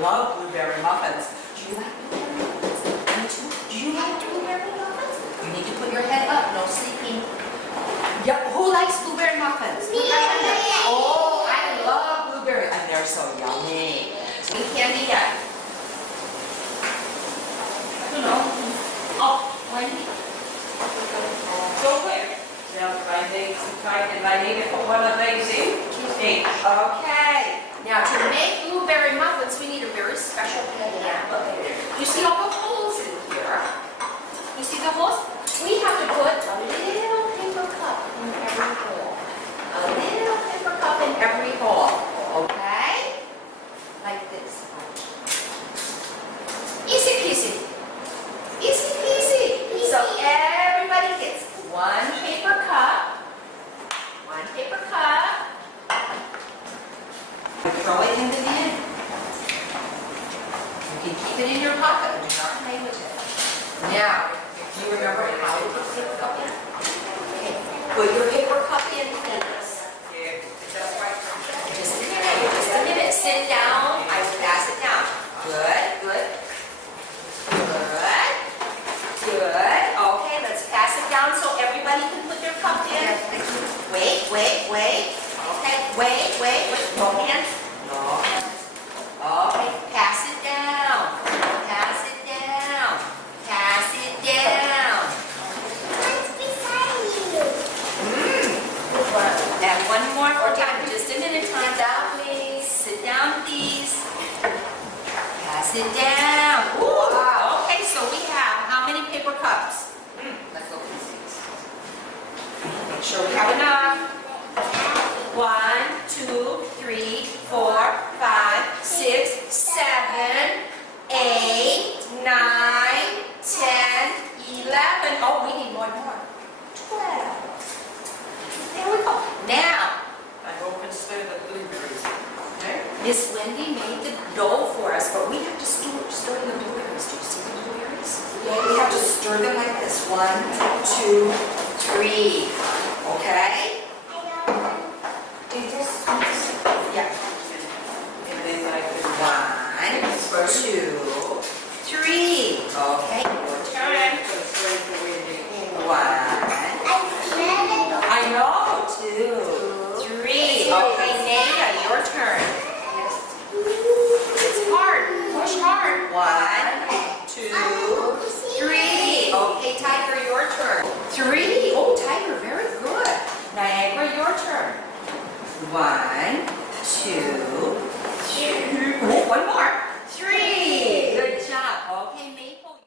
love blueberry muffins. Do you like blueberry muffins? Me too. Do you like blueberry muffins? You need to put your head up, no sleeping. Yeah, who likes blueberry muffins? Me. Oh, I love blueberry. And they're so yummy. Any candy yet? I don't know. Oh, Wendy. Go quick. Now, if I need to put one of these in, each. Okay. Now to make blueberry muffins, we need a very special pan. Look, you see all the holes in here? You see the holes? We have to put a little paper cup in every hole. A little paper cup in every hole. Okay? Like this. Easy peasy. Easy peasy. So everybody gets one paper cup. One paper cup. Throw it into the end. You can keep it in your pocket and do not play with it. Now, do you remember how to put paper cup in? Okay. Put your paper cup in this. Yeah, that's right. Just a minute. Just a minute. Sit down. I will pass it down. Good. Good. Good. Good. Okay, let's pass it down so everybody can put their cup in. Wait, wait, wait. Okay, wait, wait, wait. No hands. No hands. Okay, pass it down. Pass it down. Pass it down. What's beside you? And one more time. Just a minute. Time down, please. Sit down, please. Pass it down. Ooh, wow. Okay, so we have how many paper cups? Let's look at these. Make sure we have enough. 1, 2, 3, 4, 5, 6, 7, 8, 9, 10, 11. Oh, we need one more. 12. There we go. Now, I hope and stir the blueberries. Okay? Miss Wendy made the dough for us, but we have to stir the blueberries. Do you see the blueberries? Yeah, we have to stir them like this. 1, 2, 3. Okay? Yeah. And then I can 1, 2, 3. Okay, your turn. put straight the window. 1. I know. 2, 3. Okay, Nada, your turn. It's hard. Push hard. 1, 2, 3. Okay, Tiger, your turn. 3. Oh, Tiger, very good. Niagara, your turn. 1, 2,